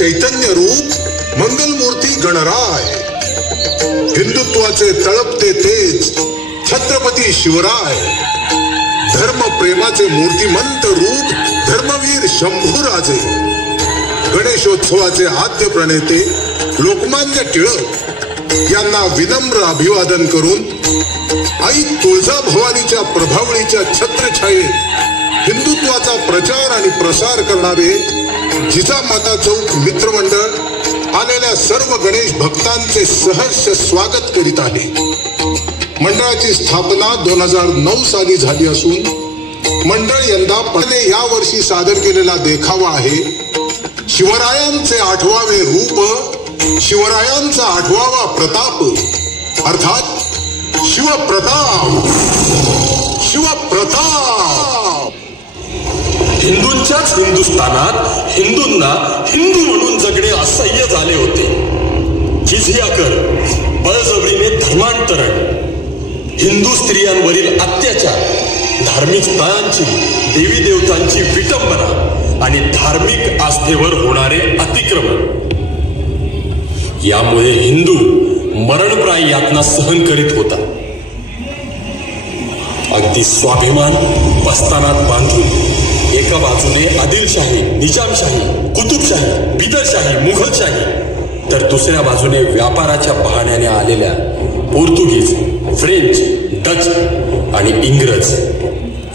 चैतन्य रूप मंगलमूर्ती गणराय, हिंदुत्वाचे तळपते तेज छत्रपती शिवराय, धर्म प्रेमाचे मूर्तिमंत रूप धर्मवीर शंभूराजे, गणेशोत्सवाचे आद्य प्रणेते लोकमान्य टिळक यांना विनम्र अभिवादन करून आई तुळजाभवानीच्या प्रभावळीच्या छत्रछायेत हिंदुत्वाचा प्रचार आणि प्रसार करणारे जिजामाता चौक मित्रमंडळ आलेल्या सर्व गणेश भक्तांचे सहर्ष स्वागत करीत आहे. मंडळाची स्थापना 2009 साली झाली असून मंडळ यंदा या वर्षी सादर केलेला देखावा आहे शिवरायांचे 8वावे रूप, शिवरायांचा 8वावा प्रताप, अर्थात शिवप्रताप. शिवप्रताप. हिंदूंच्याच हिंदुस्थानात हिंदूंना हिंदू म्हणून जगणे असह्य झाले होते. जिझिया कर, बळजबरीने धर्मांतरण, हिंदू स्त्रियांवरील अत्याचार, धार्मिक स्थळांची देवी देवतांची विटंबना आणि धार्मिक आस्थेवर होणारे अतिक्रमण यामुळे हिंदू मरणप्राय यातना सहन करीत होता. अगदी स्वाभिमान बस्तानात बांधून एका बाजूने आदिलशाही, निजामशाही, कुतुबशाही, बिदरशाही, मुघलशाही, तर दुसऱ्या बाजूने व्यापाराच्या बहाण्याने आलेल्या पोर्तुगीज, फ्रेंच, डच आणि इंग्रज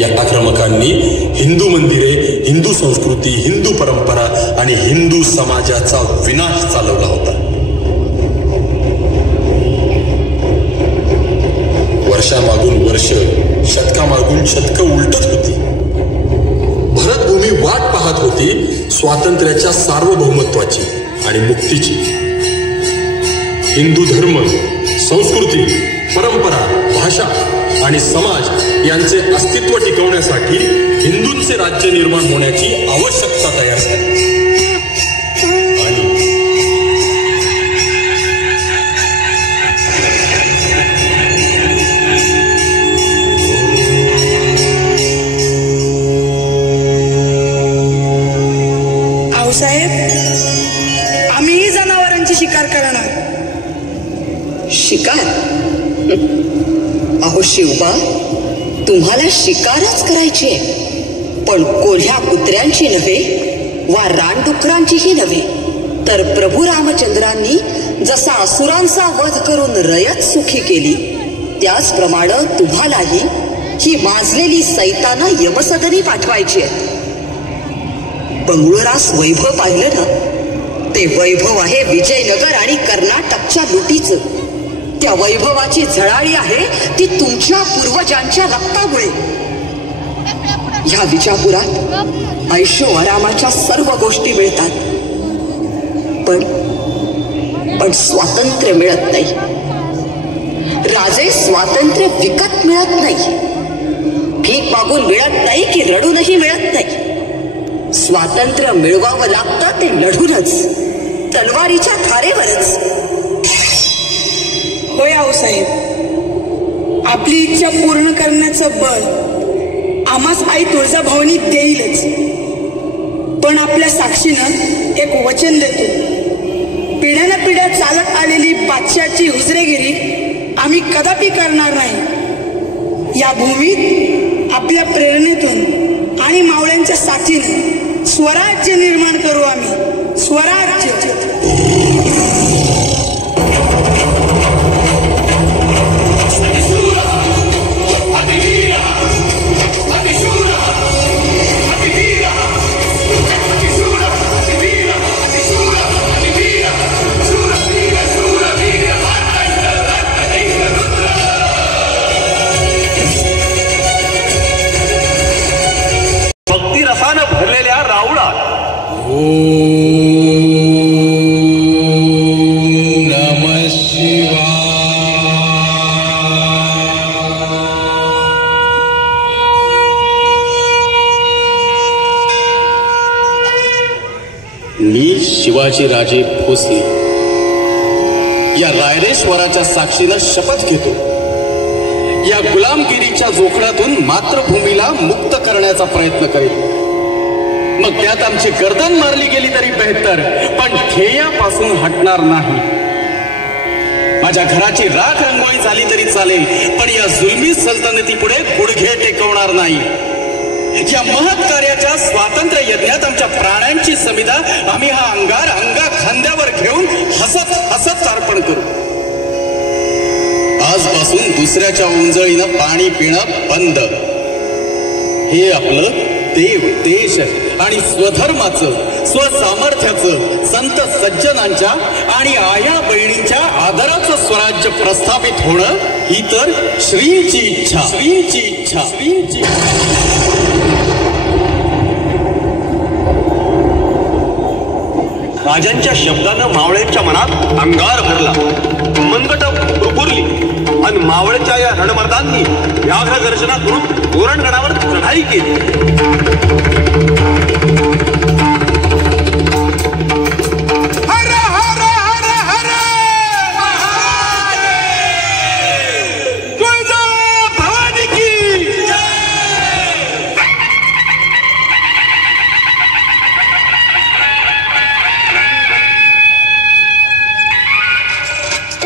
या आक्रमकांनी हिंदू मंदिरे, हिंदू संस्कृती, हिंदू परंपरा आणि हिंदू समाजाचा विनाश चालवला होता. वर्षामागून वर्ष, शतकामागून शतकं उलटत होती. भरतभूमी वाट पाहत होती स्वातंत्र्याच्या सार्वभौमत्वाची आणि मुक्तीची. हिंदू धर्म, संस्कृती, परंपरा, भाषा आणि समाज यांचे अस्तित्व टिकवण्यासाठी हिंदूंचे राज्य निर्माण होण्याची आवश्यकता तयार झाली. आणि आऊसाहेब, आम्हीही जनावरांची शिकार करणार. शिकार? अहो शिवबा, तुम्हाला शिकारच करायची आहे, पण कोल्ह्या कुत्र्यांची नव्हे वा रानडुकरांचीही नव्हे, तर प्रभू रामचंद्रांनी जसा असुरांचा वध करून रयत सुखी केली त्याचप्रमाणे तुम्हालाही ही माजलेली सैतानं यमसदनी पाठवायची आहे. बंगळुरास वैभव पाहिलं ना, ते वैभव आहे विजयनगर आणि कर्नाटकच्या लुटीचं. त्या वैभवाची झळाळी आहे ती तुमच्या पूर्वजांच्या रक्तामुळे. या विजापुरात ऐशो आरामाच्या सर्व गोष्टी मिळतात, पण स्वातंत्र्य मिळत नाही. राजे, स्वातंत्र्य विकत मिळत नाही, भीक मागून मिळत नाही की रडूनही मिळत नाही. स्वातंत्र्य मिळवावं लागतं ते लढूनच, तलवारीच्या धारेवरच. होय आऊसाहेब, आपली इच्छा पूर्ण करण्याचं बळ आम्हास आई तुळजाभवानी देईलच. पण आपल्या साक्षीनं एक वचन देतो, पिढ्यानं पिढ्या चालत आलेली बादशाची हुजरेगिरी आम्ही कदापि करणार नाही. या भूमीत आपल्या प्रेरणेतून आणि मावळ्यांच्या साथीने स्वराज्य निर्माण करू आम्ही. स्वराज्य. भरलेल्या राऊळा नमः शिवाय. मी शिवाजी राजे भोसले या रायरेश्वराच्या साक्षीनं शपथ घेतो, या गुलामगिरीच्या जोखडातून मातृभूमीला मुक्त करण्याचा प्रयत्न करेल. मग त्यात आमची गर्दन मारली गेली तरी बेहतर, पण ध्येयापासून हटणार नाही. माझ्या घराची राख रंगोळी झाली तरी चालेल, पण या जुलमी सल्तनतीपुढे गुडघे टेकवणार नाही. या महत् कार्याच्या स्वातंत्र्य यज्ञात आमच्या प्राण्यांची समिधा आम्ही हा अंगार अंगा खांद्यावर घेऊन हसत हसत अर्पण करू. आजपासून दुसऱ्याच्या उंजळीनं पाणी पिणं बंद. हे आपलं देव, देश आणि स्वधर्माचं, स्वसामर्थ्याचं, संत सज्जनांच्या आणि आया बहिणींच्या आदराचं स्वराज्य प्रस्थापित होणं ही तर श्रींची इच्छा, श्रींची इच्छा, श्रींची. राजांच्या शब्दानं मावळ्यांच्या मनात अंगार भरला, मनगट पुरपुरली आणि मावळच्या या रणमर्दांनी व्याघ्र गर्जना करून तोरणगडावर चढाई केली.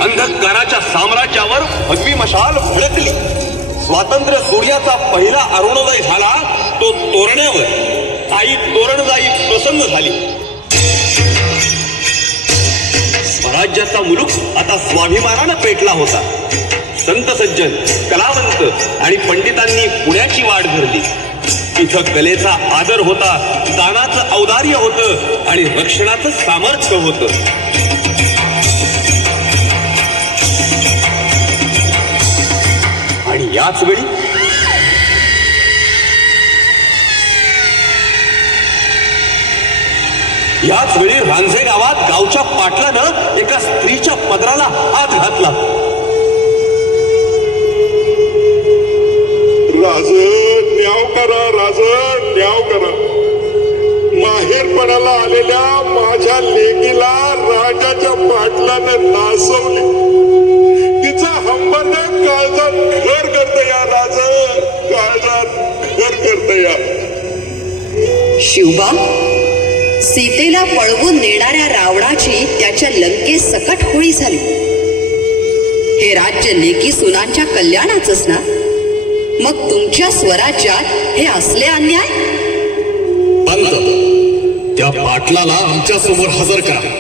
अंधकाराच्या साम्राज्यावर भगवी मशाल भडकली. स्वातंत्र्य सूर्याचा पहिला अरुणोदय झाला तो तोरण्यावर. आई तोरणजाई प्रसन्न झाली. स्वराज्याचा मुलूक आता स्वाभिमानानं पेटला होता. संत सज्जन, कलावंत आणि पंडितांनी पुण्याची वाट धरली. तिथं कलेचा आदर होता, दानाचं औदार्य होतं आणि रक्षणाचं सामर्थ्य होतं. आणि याच वेळी रांझे गावात गावच्या पाटलानं एका स्त्रीच्या पदराला हात घातला. राज न्याव करा, राज न्याव करा. माहेरपणाला आलेल्या माझ्या लेकीला राजाच्या पाटलानं नासवले. तिचा हंबन काळजात घर करत या, राज काळजात घर करत या. शिवबा, सीतेला पळवून नेणाऱ्या रावणाची त्याच्या लंकेत सकट होळी झाली. हे राज्य लेकी सुनांच्या कल्याणाचंच ना? मग तुमच्या स्वराज्यात हे असले अन्याय? पंत, त्या पाटलाला आमच्या समोर हजर करा.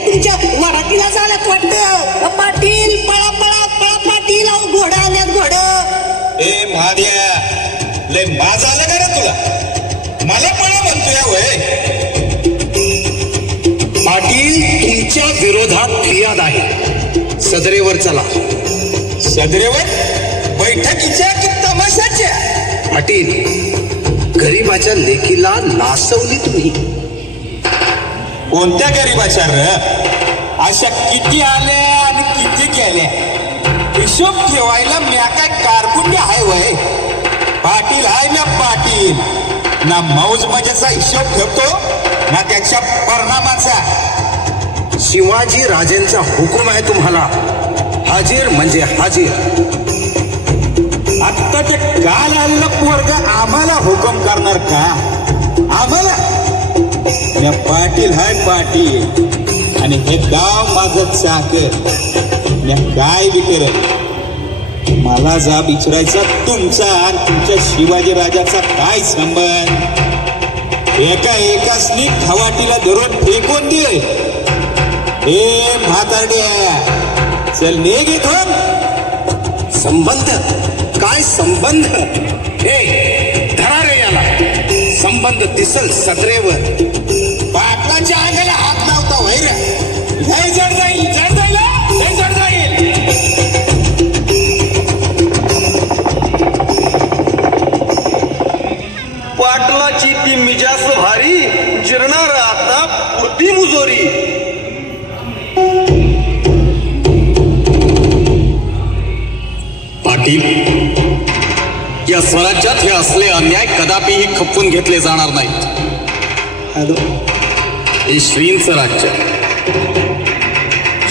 तुमच्या वरातीला झाल्यात वाटतं. पाटील, पळा पळा पळा, पाटील घोडा आल्यात घोड. ए महाद्या, लय माज आलं का रे तुला? मला पळा म्हणतोय वय. पाटील, तुमच्या विरोधात फिर्याद आहे. सदरेवर चला. सदरेवर? बैठकीच्या की तमाशाच्या? पाटील, गरीबाच्या लेकीला नासवली तुम्ही. कोणत्या गरीबाच्या र? अशा किती आल्या आणि किती गेल्या? हिशोब ठेवायला म्या काय कारकुंड्या आहे वय? पाटील आहे म्या, पाटील ना. मौज मजेचा हिशोब ठेवतो ना त्याच्या परिणामाचा. शिवाजी राजेंचा हुकूम आहे तुम्हाला. हाजीर म्हणजे हाजीर. आता ते काल आलेलं पोरग आम्हाला हुकूम करणार का? आम्हाला म्या पाटील हाय, पाटील. आणि हे गाव माझं चाकर. म्या काय बी करत. मला जा विचारायचा तुमचा आणि तुमच्या शिवाजी राजाचा काय संबंध? एकासनी खवाटीला धरून फेकून दे. हे म्हातारड्या, चल नेग इथून. संबंध? काय संबंध? हे धरा रे याला. संबंध दिसल सदरेवर. पाटलाच्या अंगाला हात लावता वैर. लय जड जाईल, जड जाईल, लय जड जाईल. पाटलाची ती मिजास भारी, जिरणार आता पुरती मुजोरी. पाटील, या स्वराज्यात हे असले अन्याय कदापिही खपवून घेतले जाणार नाहीत. हॅलो, हे श्रींचं राज्य.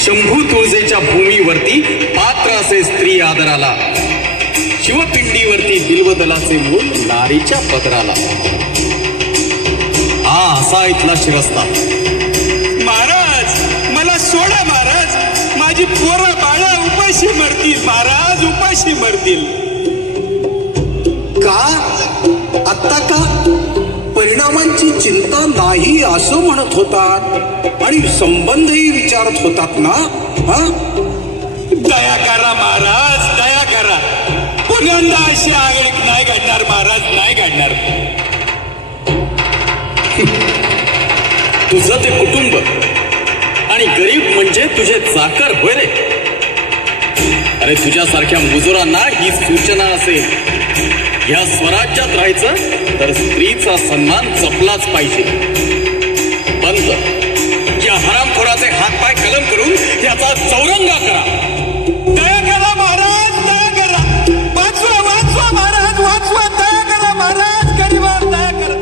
शंभू तुळजेच्या भूमीवरती पात्र असे स्त्री आदराला, शिवपिंडीवरती बिल्वदलाचे मूल नारीच्या पदराला. हा असा इथला शिरस्ता. महाराज मला सोडा महाराज, माझी पोरं बाळा उपाशी मरतील महाराज, उपाशी मरतील. का आत्ता का? परिणामांची चिंता नाही असं म्हणत होतात आणि संबंधही विचारत होतात ना. हा, दया करा महाराज, दया करा. पुन्हा अशी आगळीक नाही घडणार महाराज, नाही घडणार. तुझं ते कुटुंब आणि गरीब म्हणजे तुझे चाकर होय रे. अरे तुझ्यासारख्या मुजुरांना ही सूचना असेल, या स्वराज्यात राहायचं तर स्त्रीचा सन्मान जपलाच पाहिजे. बंद या हरामखोराचे हातपाय कलम करून याचा चौरंगा करा. दया करा महाराज, दया करा. वाचवा वाचवा महाराज, वाचवा. दया करा महाराज, गरीबावर दया करा.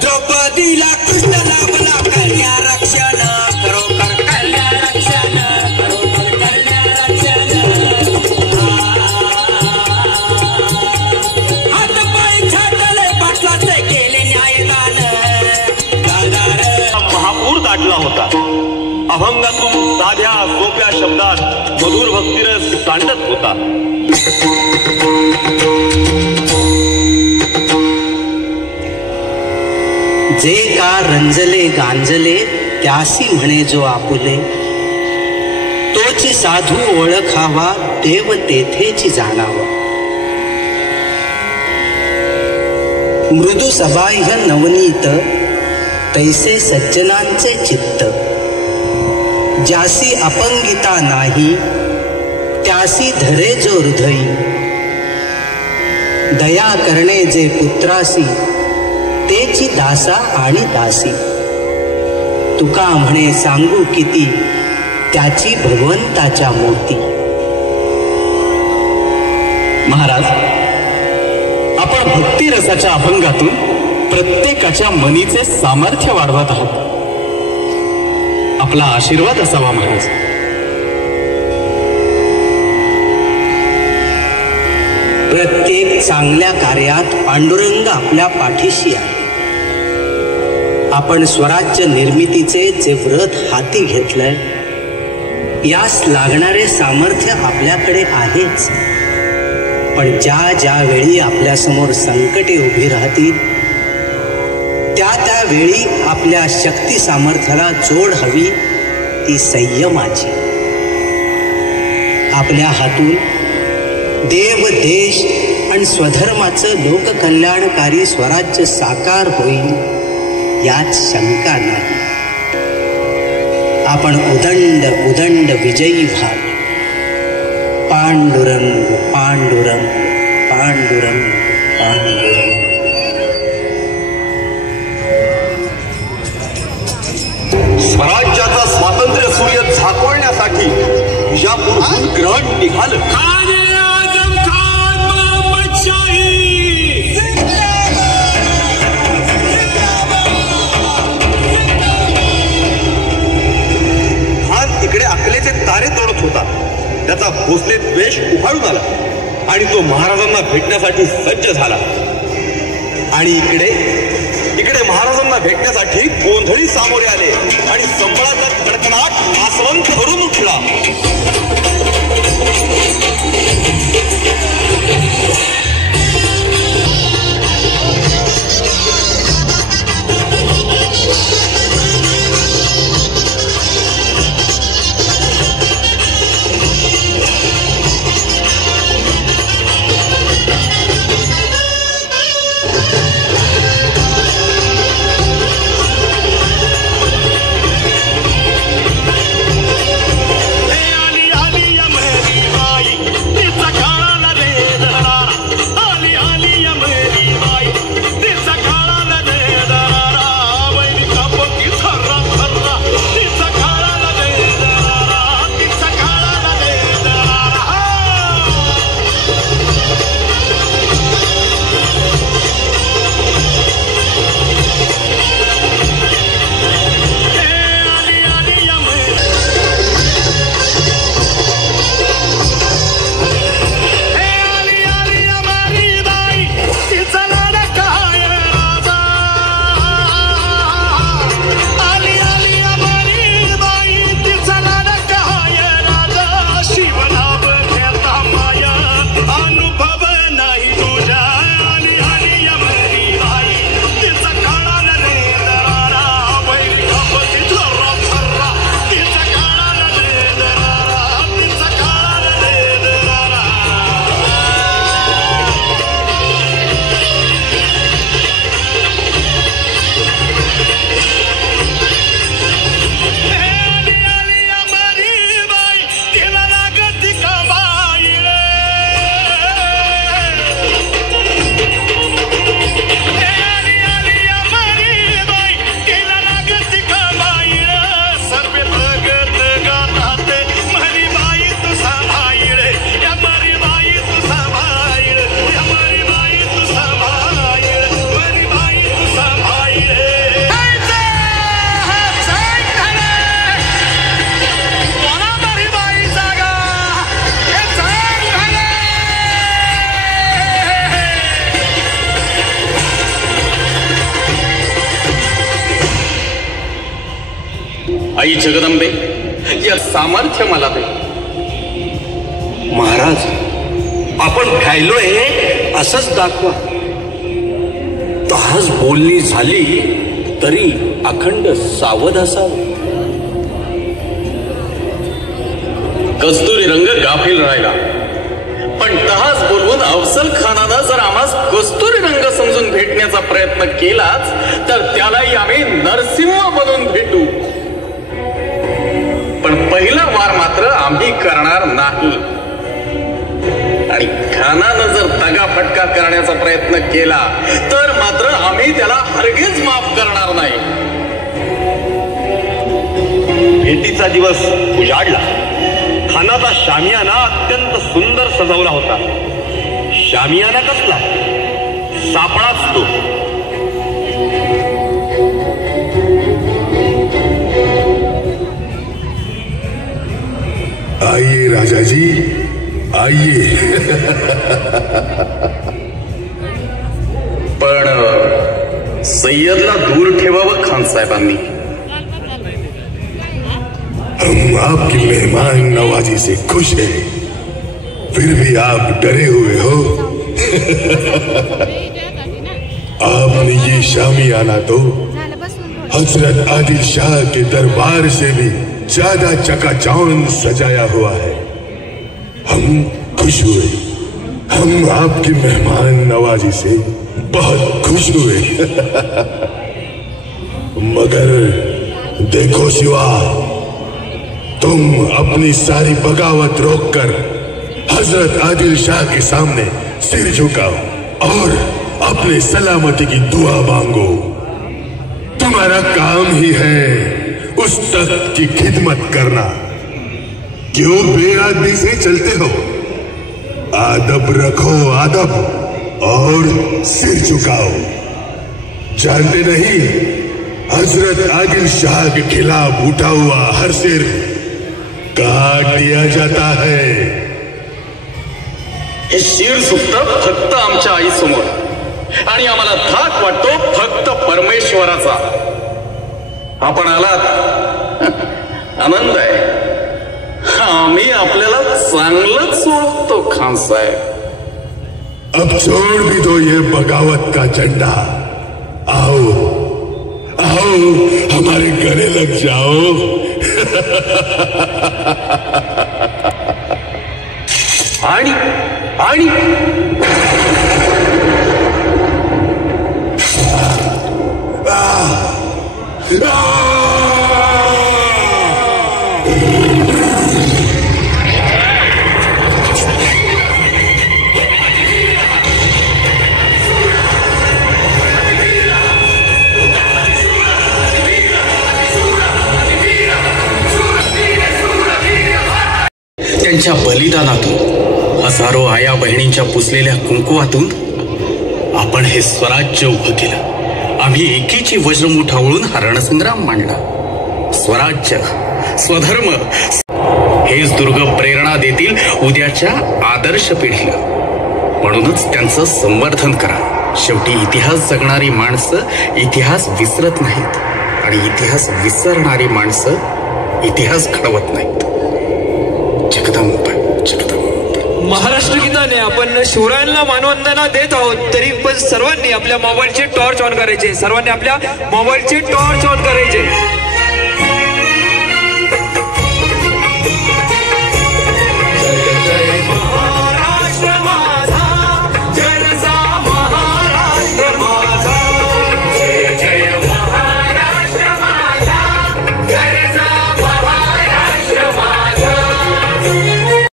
द्रौपदीला कृष्ण लाभला कन्या रक्षण, खरोखर कन्या रक्षण, खरोखर कन्या रक्षण. हातपाय छाटले पाटलाचे केले न्यायदान. महापूर दाटला होता. अभंगातून साध्या सोप्या शब्दात मधुर भक्तिरस सांडत होता. जे का रंजले गांजले त्यासी म्हणे जो आपुले, तोची साधू ओळखावा देव तेथेची जाणावा. मृदू सबाह्य नवनीत तैसे सज्जनांचे चित्त, ज्यासी अपंगिता नाही त्यासी धरे जो हृदयी. दया करणे जे पुत्रासी तेची दासा आणि दासी. तुका म्हणे सांगू किती त्याची भगवंताच्या मूर्ती. महाराज, आपण भक्तिरसाच्या अभंगातून प्रत्येकाच्या मनीचे सामर्थ्य वाढवत आहात. आपला आशीर्वाद असावा महाराज. प्रत्येक चांगल्या कार्यात पांडुरंग आपल्या पाठीशी आहे. आपण स्वराज्य निर्मितीचे जे व्रत हाती घेतलंय, यास लागणारे सामर्थ्य आपल्याकडे आहेच. पण ज्या ज्या वेळी आपल्यासमोर संकटे उभी राहतील, त्या वेळी आपल्या शक्ती सामर्थ्याला जोड हवी ती संयमाची. आपल्या हातून देव, देश आणि स्वधर्माचं लोककल्याणकारी स्वराज्य साकार होईल यात शंका नाही. आपण उदंड उदंड विजयी व्हाल. पांडुरंग पांडुरंग पांडुरंग पांडुरंग. स्वराज्याचा स्वातंत्र्य सूर्य झाकोळण्यासाठी विजापूरहून ग्रहण निघालं. इकडे अकलेचे तारे तोडत होता. त्याचा भोसले द्वेष उफाळून आला आणि तो महाराजांना भेटण्यासाठी सज्ज झाला. आणि इकडे महाराजांना भेटण्यासाठी गोंधळी सामोरे आले आणि संबळाचा कडकडाट नासवंत भरून उठला. आई जगदंबे, या सामर्थ्य मला दे. महाराज, आपण भ्यायलोय असंच दाखवा. तहास बोलणी झाली तरी अखंड सावध असावं. कस्तुरी रंग गाफील राहिला, पण तहास बोलवून अफजल खानानं जर आम्हास कस्तुरी रंग समजून भेटण्याचा प्रयत्न केलाच तर त्यालाही आम्ही नरसिंह बनून भेटू. पण पहिला वार मात्र आम्ही करणार नाही. आणि खानानं जर दगाफटका करण्याचा प्रयत्न केला तर मात्र आम्ही त्याला हरगिज माफ करणार नाही. भेटीचा दिवस उजाडला. खानाचा शामियाना अत्यंत सुंदर सजवला होता. शामियाना कसला? सापळाच तो. आइए राजा जी, आइए. पण सय्यदला दूर ठेवावं खान साहेबांनी. हम आपकी मेहमान नवाजी से खुश हैं, फिर भी आप डरे हुए हो. आपने ये शामियाना तो हजरत आदिल शाह के दरबार से भी ज्यादा चकाचौंध सजाया हुआ है. हम खुश हुए, हम आपकी मेहमान नवाजी से बहुत खुश हुए. मगर देखो शिवा, तुम अपनी सारी बगावत रोककर हजरत आदिल शाह के सामने सिर झुकाओ और अपने सलामती की दुआ मांगो. तुम्हारा काम ही है उस तख्त की खिदमत करना. क्यों बेआदबी से चलते हो? आदब रखो, आदब, और सिर झुकाओ. जानते नहीं, हजरत आदिल शाह के खिलाफ उठा हुआ हर सिर काट दिया जाता है. हे शिर सुटतं फक्त आमच्या आई समोर आणि आम्हाला धाक वाटतो फक्त परमेश्वराचा. आपण आलात, आनंद आहे. आम्ही आपल्याला चांगलंच ओळखतो खान साहेब. अब छोड़ भी दो ये बगावत का झंडा. आओ आओ, हमारे गले लग जाओ. आणि आणि त्यांच्या बलिदानातून, हजारो आया बहिणींच्या पुसलेल्या कुंकुवातून आपण हे स्वराज्य उभं केलं. आम्ही एकीची वज्रमुठ आवळून हा रणसंग्राम मांडला. स्वराज्य, स्वधर्म हेच दुर्ग प्रेरणा देतील उद्याच्या आदर्श पिढीला. म्हणूनच त्यांचं संवर्धन करा. शेवटी इतिहास जगणारी माणसं इतिहास विसरत नाहीत आणि इतिहास विसरणारी माणसं इतिहास घडवत नाहीत. जगदंब जगदंब. महाराष्ट्र गीताने आपण शिवरायांना मानवंदना देत आहोत, तरी पण सर्वांनी आपल्या मोबाईलचे टॉर्च ऑन करायचे. सर्वांनी आपल्या मोबाईलचे टॉर्च ऑन करायचे.